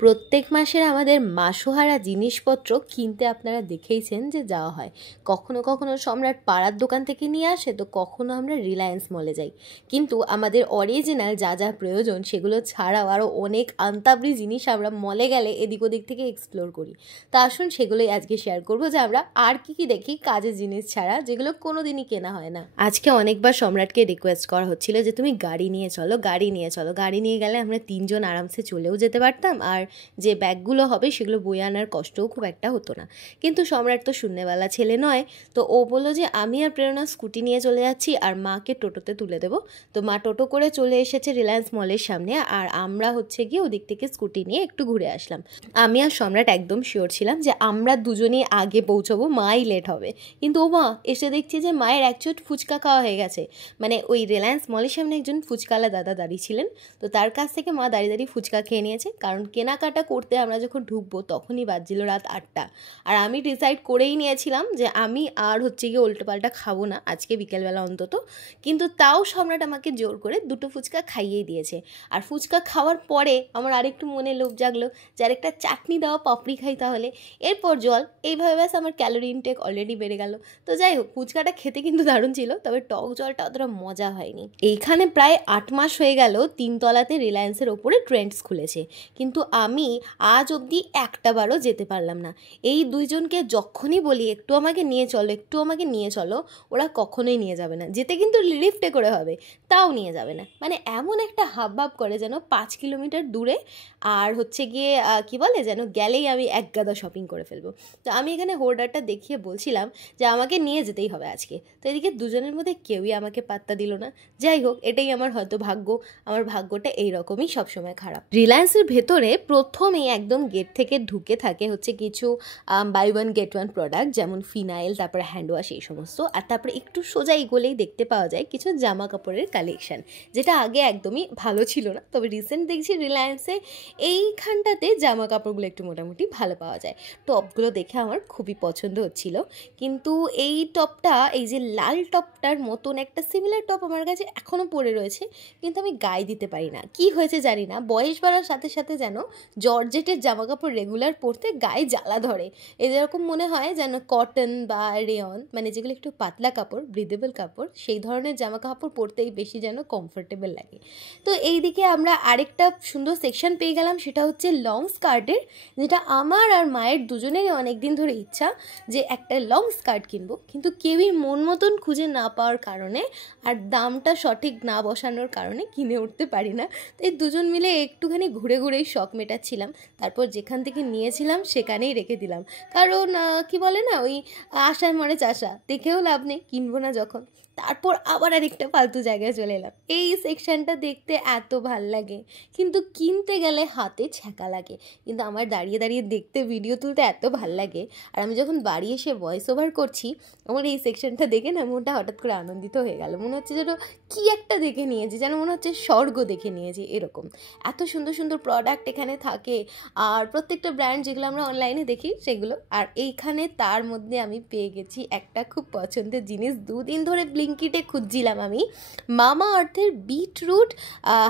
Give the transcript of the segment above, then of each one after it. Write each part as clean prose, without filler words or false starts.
প্রত্যেক মাসের আমাদের মাসোহারা জিনিসপত্র কিনতে আপনারা দেখেইছেন যে যাওয়া হয়। কখনো কখনো সম্রাট পাড়ার দোকান থেকে নিয়ে আসে, তো কখনো আমরা রিলায়েন্স মলে যাই। কিন্তু আমাদের অরিজিনাল যা যা প্রয়োজন সেগুলো ছাড়াও আরও অনেক আন্তাবড়ি জিনিস আমরা মলে গেলে এদিক ওদিক থেকে এক্সপ্লোর করি। তা আসুন সেগুলোই আজকে শেয়ার করবো যে আমরা আর কি দেখি কাজের জিনিস ছাড়া, যেগুলো কোনো দিনই কেনা হয় না। আজকে অনেকবার সম্রাটকে রিকোয়েস্ট করা হচ্ছিল যে তুমি গাড়ি নিয়ে চলো, গাড়ি নিয়ে চলো। গাড়ি নিয়ে গেলে আমরা তিনজন আরামসে চলেও যেতে পারতাম, আর যে ব্যাগগুলো হবে সেগুলো বয়ে আনার কষ্টও খুব একটা হতো না। কিন্তু সম্রাট তো শূন্যওয়ালা ছেলে নয়, তো ও বললো যে আমি আর প্রেরণা স্কুটি নিয়ে চলে যাচ্ছি আর মাকে টোটোতে তুলে দেবো। তো মা টোটো করে চলে এসেছে রিলায়েন্স মলের সামনে, আর আমরা হচ্ছে গিয়ে ওদিক থেকে স্কুটি নিয়ে একটু ঘুরে আসলাম। আমি আর সম্রাট একদম শিওর ছিলাম যে আমরা দুজনেই আগে পৌঁছবো, মাই লেট হবে। কিন্তু ও মা এসে দেখছি যে মায়ের এক চোট ফুচকা খাওয়া হয়ে গেছে। মানে ওই রিলায়েন্স মলের সামনে একজন ফুচকালা দাদা দাঁড়িয়ে ছিলেন, তো তার কাছ থেকে মা দাঁড়িয়ে দাঁড়িয়ে ফুচকা খেয়ে নিয়েছে। কারণ কেনাকাটা করতে আমরা যখন ঢুকবো তখনই বাজছিল রাত 8টা। আর আমি ডিসাইড করেই নিয়েছিলাম যে আমি আর হচ্ছে গিয়ে উল্টোপাল্টা খাবো না আজকে বিকেলবেলা অন্তত। কিন্তু তাও সম্রাট আমাকে জোর করে দুটো ফুচকা খাইয়েই দিয়েছে। আর ফুচকা খাওয়ার পরে আমার আরেকটু মনে লোভ জাগলো যে আরেকটা চাটনি দেওয়া পাপড়ি খাই তাহলে, এরপর জল। এইভাবে ব্যাস আমার ক্যালোরি ইনটেক অলরেডি বেড়ে গেল। তো যাই হোক, ফুচকাটা খেতে কিন্তু দারুণ ছিল, তবে টক জলটা অতটা মজা হয়নি। এইখানে প্রায় 8 মাস হয়ে গেল তিনতলাতে রিলায়েন্সের ওপরে ট্রেন্ডস খুলেছে, কিন্তু আমি আজ অবধি একটা বারও যেতে পারলাম না। এই দুইজনকে যখনই বলি একটু আমাকে নিয়ে চলো, একটু আমাকে নিয়ে চলো, ওরা কখনোই নিয়ে যাবে না। যেতে কিন্তু লিফটে করে হবে, তাও নিয়ে যাবে না। মানে এমন একটা হাবভাব করে যেন 5 কিলোমিটার দূরে, আর হচ্ছে গিয়ে কি বলে যেন গেলেই আমি এক গাদা শপিং করে ফেলবো। তো আমি এখানে হোর্ডারটা দেখিয়ে বলছিলাম যে আমাকে নিয়ে যেতেই হবে আজকে। তো এদিকে দুজনের মধ্যে কেউই আমাকে পাত্তা দিল না। যাই হোক, এটাই আমার হয়তো ভাগ্য। আমার ভাগ্যটা এইরকমই সবসময় খারাপ। রিলায়েন্সের ভেতরে প্রথমেই একদম গেট থেকে ঢুকে থাকে হচ্ছে কিছু buy one get one product, যেমন ফিনাইল, তারপরে হ্যান্ড ওয়াশ, এই সমস্ত। আর তারপরে একটু সোজা এগোলেই দেখতে পাওয়া যায় কিছু জামা কাপড়ের কালেকশন, যেটা আগে একদমই ভালো ছিল না। তবে রিসেন্ট দেখছি রিলায়েন্সে এইখানটাতে জামা কাপড়গুলো একটু মোটামুটি ভালো পাওয়া যায়। টপগুলো দেখে আমার খুবই পছন্দ হচ্ছিল। কিন্তু এই টপটা, এই যে লাল টপটার মতন একটা সিমিলার টপ আমার কাছে এখনও পড়ে রয়েছে, কিন্তু আমি গায়ে দিতে পারি না। কি হয়েছে জানি না, বয়স বাড়ার সাথে সাথে যেন জর্জেটের জামা কাপড় রেগুলার পরতে গায়ে জ্বালা ধরে। এরকম মনে হয় যেন কটন বা রেয়ন, মানে যেগুলো একটু পাতলা কাপড়, ব্রিদেবল কাপড়, সেই ধরনের জামা কাপড় পরতেই বেশি যেন কমফোর্টেবল লাগে। তো এই দিকে আমরা আরেকটা সুন্দর সেকশন পেয়ে গেলাম, সেটা হচ্ছে লং স্কার্টের, যেটা আমার আর মায়ের দুজনেরই অনেক দিন ধরে ইচ্ছা যে একটা লং স্কার্ট কিনবো, কিন্তু কেউই মন মতন খুঁজে না পাওয়ার কারণে আর দামটা সঠিক না বসানোর কারণে কিনে উঠতে পারি না। তাই দুজন মিলে একটুখানি ঘুরে ঘুরেই শখ মেটাচ্ছিলাম। তারপর যেখান থেকে নিয়েছিলাম সেখানেই রেখে দিলাম, কারণ কি বলে না, ওই আশায় মরে চাষা, দেখেও লাভ নেই কিনবো না যখন। তারপর আবার আরেকটা ফালতু জায়গায় চলে এলাম। এই সেকশনটা দেখতে এত ভাল লাগে, কিন্তু কিনতে গেলে হাতে ছ্যাঁকা লাগে। কিন্তু আমার দাঁড়িয়ে দাঁড়িয়ে দেখতে, ভিডিও তুলতে এত ভাল লাগে। আর আমি যখন বাড়ি এসে ভয়েস ওভার করছি, আমার এই সেকশনটা দেখে না মনটা হঠাৎ করে আনন্দিত হয়ে গেল। মনে হচ্ছে যেন কি একটা দেখে নিয়েছি, যেন মনে হচ্ছে স্বর্গ দেখে নিয়েছি এরকম। এত সুন্দর সুন্দর প্রোডাক্ট এখানে থাকে, আর প্রত্যেকটা ব্র্যান্ড যেগুলো আমরা অনলাইনে দেখি সেগুলো। আর এইখানে তার মধ্যে আমি পেয়ে গেছি একটা খুব পছন্দের জিনিস, 2 দিন ধরে ব্লিঙ্কিটে খুঁজছিলাম আমি, মামা আর্থের বিটরুট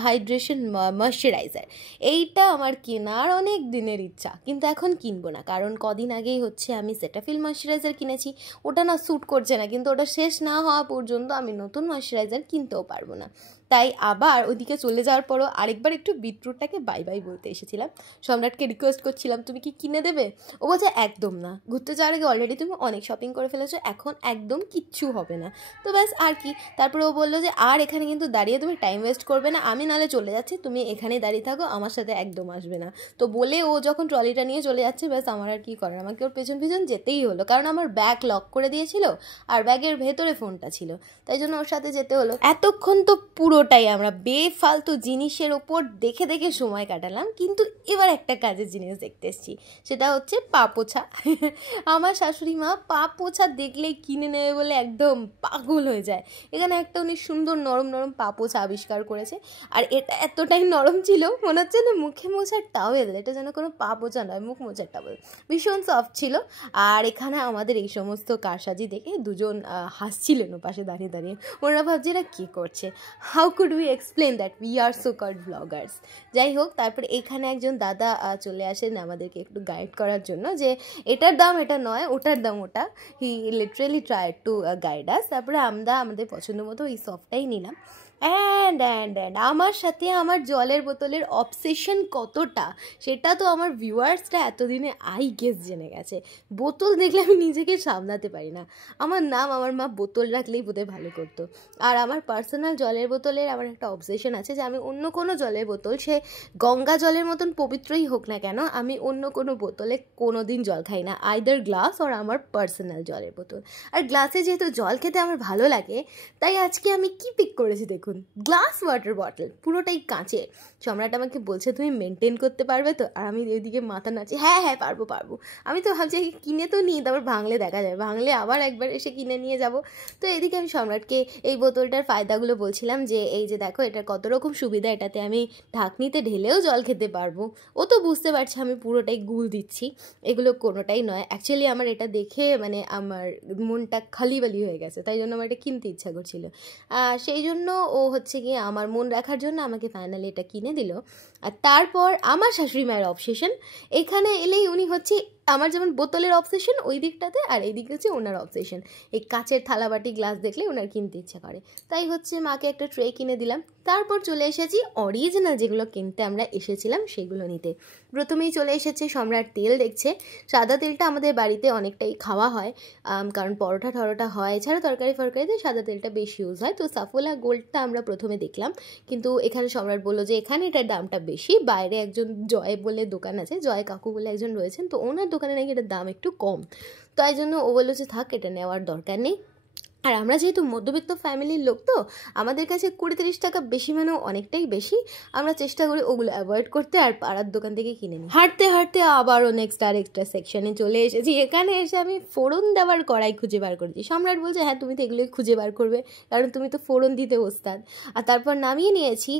হাইড্রেশন ময়শ্চারাইজার। এইটা আমার কেনার অনেক দিনের ইচ্ছা, কিন্তু এখন কিনবো না, কারণ কদিন আগেই হচ্ছে আমি সেটাফিল ময়শ্চারাইজার কিনেছি। ওটা না স্যুট করছে না, কিন্তু ওটা শেষ না হওয়া পর্যন্ত আমি নতুন ময়শ্চারাইজার কিনতেও পারবো না। তাই আবার ওদিকে চলে যাওয়ার পরও আরেকবার একটু বিটরুটটাকে বাই বাই বলতে এসেছিলাম। সম্রাটকে রিকোয়েস্ট করছিলাম তুমি কি কিনে দেবে। ও বলছে একদম না, ঘুরতে যাওয়ার আগে অলরেডি তুমি অনেক শপিং করে ফেলেছো, এখন একদম কিচ্ছু হবে না। তো ব্যাস আর কি। তারপরে ও বললো যে আর এখানে কিন্তু দাঁড়িয়ে তুমি টাইম ওয়েস্ট করবে না, আমি নাহলে চলে যাচ্ছি, তুমি এখানেই দাঁড়িয়ে থাকো, আমার সাথে একদম আসবে না। তো বলে ও যখন ট্রলিটা নিয়ে চলে যাচ্ছে, ব্যাস আমার আর কি করার, আমাকে ওর পেছন পেছন যেতেই হলো, কারণ আমার ব্যাগ লক করে দিয়েছিল আর ব্যাগের ভেতরে ফোনটা ছিল, তাই জন্য ওর সাথে যেতে হলো। এতক্ষণ তো পুরোটাই আমরা বেফালতু জিনিসের ওপর দেখে দেখে সময় কাটালাম, কিন্তু এবার একটা কাজের জিনিস দেখতে এসেছি, সেটা হচ্ছে পা পোছা। আমার শাশুড়ি মা পা পোছা দেখলেই কিনে নেবে বলে একদম পাগল হয়ে যায়। এখানে একটা উনি সুন্দর নরম নরম পা পোছা আবিষ্কার করেছে, আর এটা এতটাই নরম ছিল মনে হচ্ছে না মুখে মোছার টাওয়েল, এটা যেন কোনো পা পোছা নয়, মুখ মোছার টাওয়েল। ভীষণ সফট ছিল। আর এখানে আমাদের এই সমস্ত কারসাজি দেখে দুজন হাসছিলেন ও পাশে দাঁড়িয়ে দাঁড়িয়ে। ওরা ভাবছে এরা কী করছে, how could we explain that we are so called bloggers. যাই হোক, তারপরে এখানে একজন দাদা চলে আসেন আমাদেরকে একটু গাইড করার জন্য যে এটার দাম এটা নয়, ওটার দাম ওটা। He literally try to guide us. তারপরে আমরা আমাদের পছন্দ মতো এই সফটটাই নিলাম। অ্যান্ড আমার সাথে আমার জলের বোতলের অবসেশন কতটা সেটা তো আমার ভিউয়ার্সরা এতদিনে গেস জেনে গেছে। বোতল দেখলে আমি নিজেকে সামলাতে পারি না। আমার নাম আমার মা বোতল রাখলেই বোধহয় ভালো করতো। আর আমার পার্সোনাল জলের বোতলের আমার একটা অবসেশন আছে যে আমি অন্য কোনো জলের বোতল, সে গঙ্গা জলের মতন পবিত্রই হোক না কেন, আমি অন্য কোনো বোতলে কোনো দিন জল খাই না, আইদার গ্লাস আর আমার পার্সোনাল জলের বোতল। আর গ্লাসে যেহেতু জল খেতে আমার ভালো লাগে, তাই আজকে আমি কি পিক করেছি দেখুন, গ্লাস ওয়াটার বটল, পুরোটাই কাঁচের। সম্রাট আমাকে বলছে তুমি মেনটেন করতে পারবে তো, আর আমি এদিকে মাথা নাচি হ্যাঁ হ্যাঁ পারবো। আমি তো ভাবছি কিনে তো নিই, তারপর ভাঙলে দেখা যায়, ভাঙলে আবার একবার এসে কিনে নিয়ে যাব। তো এদিকে আমি সম্রাটকে এই বোতলটার ফায়দাগুলো বলছিলাম যে এই যে দেখো এটার কত রকম সুবিধা, এটাতে আমি ঢাকনিতে ঢেলেও জল খেতে পারবো। ও তো বুঝতে পারছে আমি পুরোটাই গুল দিচ্ছি, এগুলো কোনোটাই নয়। অ্যাকচুয়ালি আমার এটা দেখে মানে আমার মনটা খালিবালি হয়ে গেছে, তাই জন্য আমার এটা কিনতে ইচ্ছা করছিল। সেই জন্য ও হচ্ছে গিয়ে আমার মন রাখার জন্য আমাকে ফাইনালি এটা কিনে দিল। আর তারপর আমার শাশুড়ি মায়ের অবসেশন, এখানে এলেই উনি হচ্ছে আমার যেমন বোতলের অবসেশন ওই দিকটাতে, আর এই দিকে হচ্ছে ওনার অবসেশন, এই কাচের থালাবাটি গ্লাস দেখলে ওনার কিনতে ইচ্ছা করে। তাই হচ্ছে মাকে একটা ট্রে কিনে দিলাম। তারপর চলে এসেছি অরিজিনাল যেগুলো কিনতে আমরা এসেছিলাম সেগুলো নিতে। প্রথমেই চলে এসেছে সম্রাট তেল দেখছে। সাদা তেলটা আমাদের বাড়িতে অনেকটাই খাওয়া হয়, কারণ পরোটা টরোটা হয়, এছাড়া তরকারি ফরকারিতে সাদা তেলটা বেশি ইউজ হয়। তো সাফোলা গোল্ডটা আমরা প্রথমে দেখলাম, কিন্তু এখানে সম্রাট বললো যে এখানে এটার দামটা বেশি, বাইরে একজন জয় বলে দোকান আছে, জয় কাকু বলে একজন রয়েছেন, তো ওনার দোকানে নাকি এটার দাম একটু কম। তাই জন্য ও বললো যে থাক, এটা নেওয়ার দরকার নেই। আর আমরা যেহেতু মধ্যবিত্ত ফ্যামিলির লোক, তো আমাদের কাছে 20-30 টাকা বেশি মানেও অনেকটাই বেশি। আমরা চেষ্টা করি ওগুলো অ্যাভয়েড করতে আর পাড়ার দোকান থেকে কিনে নিই। হাঁটতে হাঁটতে আবারও নেক্সট আর এক্সট্রা সেকশনে চলে এসেছি। এখানে এসে আমি ফোড়ন দেওয়ার কড়াই খুঁজে বার করেছি। সম্রাট বলছে হ্যাঁ তুমি তো এগুলোই খুঁজে বার করবে, কারণ তুমি তো ফোড়ন দিতে ওস্তাদ। আর তারপর নামিয়ে নিয়েছি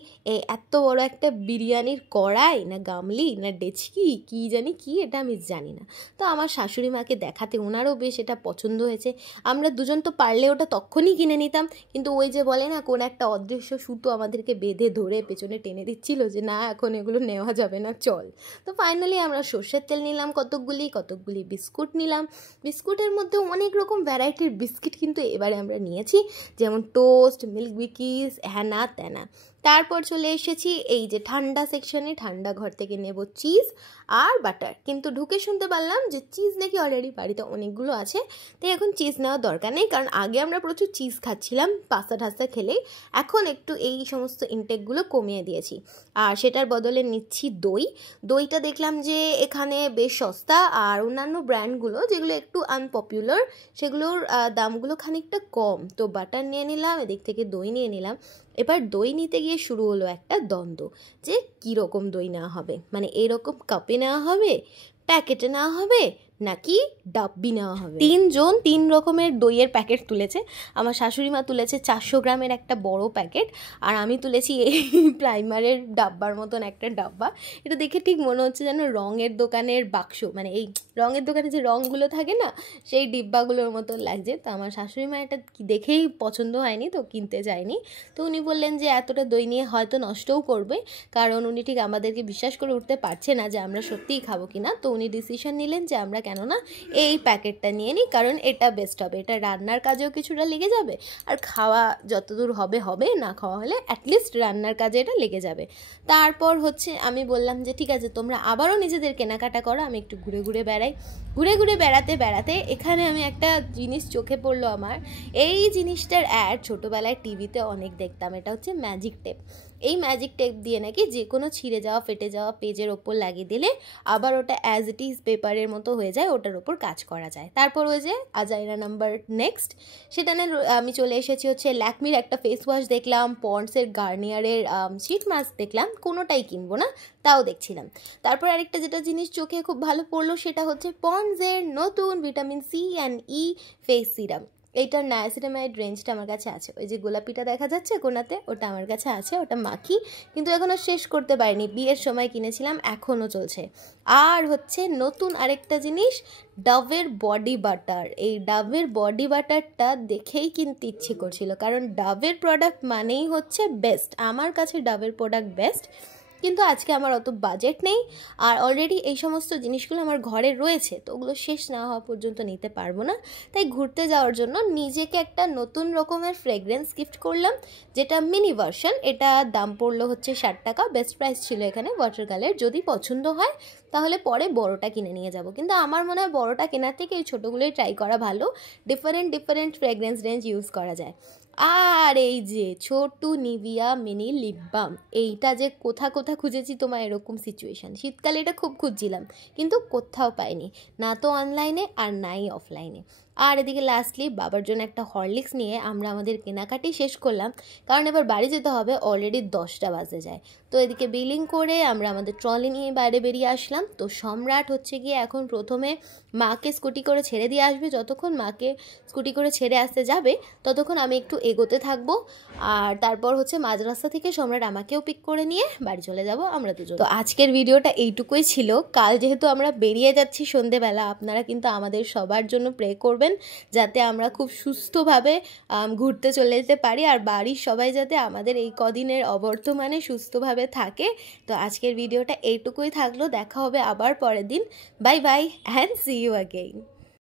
এত বড় একটা বিরিয়ানির কড়াই, না গামলি না ডেচকি কী জানি কি, এটা আমি জানি না। তো আমার শাশুড়ি মাকে দেখাতে ওনারও বেশ এটা পছন্দ হয়েছে। আমরা দুজন তো পারলে ওটা তখনই কিনে নিতাম, কিন্তু ওই যে বলে না কোন একটা অদৃশ্য সুতো আমাদেরকে বেঁধে ধরে পেছনে টেনে দিচ্ছিল যে না এখন এগুলো নেওয়া যাবে না, চল। তো ফাইনালি আমরা সর্ষের তেল নিলাম কতকগুলি বিস্কুট নিলাম। বিস্কুটের মধ্যে অনেক রকম ভ্যারাইটির বিস্কিট কিন্তু এবারে আমরা নিয়েছি, যেমন টোস্ট, মিল্ক বিকিস, হ্যানা ত্যানা। তারপর চলে এসেছি এই যে ঠান্ডা সেকশনে, ঠান্ডা ঘর থেকে নেব চিজ আর বাটার। কিন্তু ঢুকে শুনতে পারলাম যে চিজ নাকি অলরেডি বাড়িতে অনেকগুলো আছে, তাই এখন চিজ নেওয়ার দরকার নেই, কারণ আগে আমরা প্রচুর চিজ খাচ্ছিলাম পাস্তা ঠাস্তা খেলেই। এখন একটু এই সমস্ত ইনটেকগুলো কমিয়ে দিয়েছি, আর সেটার বদলে নিচ্ছি দইটা দেখলাম যে এখানে বেশ সস্তা, আর অন্যান্য ব্র্যান্ডগুলো যেগুলো একটু আনপপুলার সেগুলোর দামগুলো খানিকটা কম। তো বাটার নিয়ে নিলাম, এদিক থেকে দই নিয়ে নিলাম। এবার দই নিতে গিয়ে শুরু হলো একটা দ্বন্দ্ব যে কীরকম দই নেওয়া হবে, মানে এরকম কাপে নেওয়া হবে, প্যাকেটে নেওয়া হবে, নাকি ডাব্বি নেওয়া হবে। 3 জন 3 রকমের দইয়ের প্যাকেট তুলেছে। আমার শাশুড়ি মা তুলেছে 400 গ্রামের একটা বড় প্যাকেট, আর আমি তুলেছি এই প্রাইমারের ডাব্বার মতন একটা ডাব্বা। এটা দেখে ঠিক মনে হচ্ছে যেন রঙের দোকানের বাক্স, মানে এই রঙের দোকানে যে রঙগুলো থাকে না, সেই ডিব্বাগুলোর মতো লাগছে। তো আমার শাশুড়ি মা এটা দেখেই পছন্দ হয়নি, তো কিনতে চায়নি। তো উনি বললেন যে এতটা দই নিয়ে হয়তো নষ্টও করবে, কারণ উনি ঠিক আমাদেরকে বিশ্বাস করে উঠতে পারছে না যে আমরা সত্যিই খাবো কিনা। তো উনি ডিসিশন নিলেন যে আমরা কেননা এই প্যাকেটটা নিয়ে নিই, কারণ এটা বেস্ট হবে, এটা রান্নার কাজেও কিছুটা লেগে যাবে, আর খাওয়া যতদূর হবে, না খাওয়া হলে অ্যাটলিস্ট রান্নার কাজে এটা লেগে যাবে। তারপর হচ্ছে আমি বললাম যে ঠিক আছে তোমরা আবারও নিজেদের কেনাকাটা করো, আমি একটু ঘুরে ঘুরে বেড়াই। ঘুরে বেড়াতে এখানে আমি একটা জিনিস চোখে পড়লো আমার। এই জিনিসটার অ্যাড ছোটোবেলায় টিভিতে অনেক দেখতাম, এটা হচ্ছে ম্যাজিক টেপ। এই ম্যাজিক টেপ দিয়ে নাকি যে কোনো ছিঁড়ে যাওয়া ফেটে যাওয়া পেজের ওপর লাগিয়ে দিলে আবার ওটা অ্যাজ ইট ইজ পেপারের মতো হয়ে যায়, ওটার ওপর কাজ করা যায়। তারপর ওই যে আজাইরা নাম্বার নেক্সট, সেটা নিয়ে আমি চলে এসেছি হচ্ছে ল্যাকমির একটা ফেস ওয়াশ দেখলাম, পন্ডসের গার্নিয়ারের শিট মাস্ক দেখলাম, কোনোটাই কিনবো না, তাও দেখছিলাম। তারপর আরেকটা যেটা জিনিস চোখে খুব ভালো পড়লো সেটা হচ্ছে পন্ডসের নতুন vitamin C and E face serum. এইটার নায়াসিনামাইড রেঞ্জটা আমার কাছে আছে, ওই যে গোলাপিটা দেখা যাচ্ছে কোনাতে, ওটা আমার কাছে আছে, ওটা মাখি, কিন্তু এখনও শেষ করতে পারিনি, বিয়ের সময় কিনেছিলাম, এখনও চলছে। আর হচ্ছে নতুন আরেকটা জিনিস, ডাভের বডি বাটার। এই ডাভের বডি বাটারটা দেখেই কিনতে ইচ্ছে করছিল, কারণ ডাভের প্রোডাক্ট মানেই হচ্ছে বেস্ট, আমার কাছে ডাভের প্রোডাক্ট বেস্ট। কিন্তু আজকে আমার অত বাজেট নেই, আর অলরেডি এই সমস্ত জিনিসগুলো আমার ঘরে রয়েছে, তো ওগুলো শেষ না হওয়া পর্যন্ত নিতে পারবো না। তাই ঘুরতে যাওয়ার জন্য নিজেকে একটা নতুন রকমের ফ্রেগরেন্স গিফট করলাম, যেটা মিনি ভার্সন। এটা দাম পড়লো হচ্ছে 60 টাকা, বেস্ট প্রাইস ছিল এখানে ওয়াটার কালার। যদি পছন্দ হয় তাহলে পরে বড়টা কিনে নিয়ে যাব, কিন্তু আমার মনে হয় বড়টা কেনার থেকে এই ছোটোগুলোই ট্রাই করা ভালো, ডিফারেন্ট ফ্রেগরেন্স রেঞ্জ ইউজ করা যায়। আর এই যে ছোট্ট নিভিয়া মিনি লিপ বাম, এইটা যে কোথা খুঁজেছি তোমার এরকম সিচুয়েশান, শীতকালে এটা খুব খুঁজছিলাম কিন্তু কোথাও পাইনি, না তো অনলাইনে আর নাই অফলাইনে। আর এদিকে লাস্টলি বাবার জন্য একটা হরলিক্স নিয়ে আমরা আমাদের কেনাকাটি শেষ করলাম, কারণ এবার বাড়ি যেতে হবে, অলরেডি 10টা বাজে যায়। তো এদিকে বিলিং করে আমরা আমাদের ট্রলি নিয়ে বাইরে বেরিয়ে আসলাম। তো সম্রাট হচ্ছে গিয়ে এখন প্রথমে মাকে স্কুটি করে ছেড়ে দিয়ে আসবে, যতক্ষণ মাকে স্কুটি করে ছেড়ে আসতে যাবে ততক্ষণ আমি একটু এগোতে থাকবো, আর তারপর হচ্ছে মাঝ রাস্তা থেকে সম্রাট আমাকেও পিক করে নিয়ে বাড়ি চলে যাব আমরা দুজন। তো আজকের ভিডিওটা এইটুকুই ছিল। কাল যেহেতু আমরা বেরিয়ে যাচ্ছি সন্ধেবেলা, আপনারা কিন্তু আমাদের সবার জন্য প্রে করবেন যাতে আমরা খুব সুস্থভাবে ঘুরতে চলে যেতে পারি, আর বাড়ির সবাই যাতে আমাদের এই কদিনের অবর্তমানে সুস্থভাবে থাকে। তো আজকের ভিডিওটা এইটুকুই থাকলো, দেখা হবে আবার পরের দিন। Bye bye and see you again.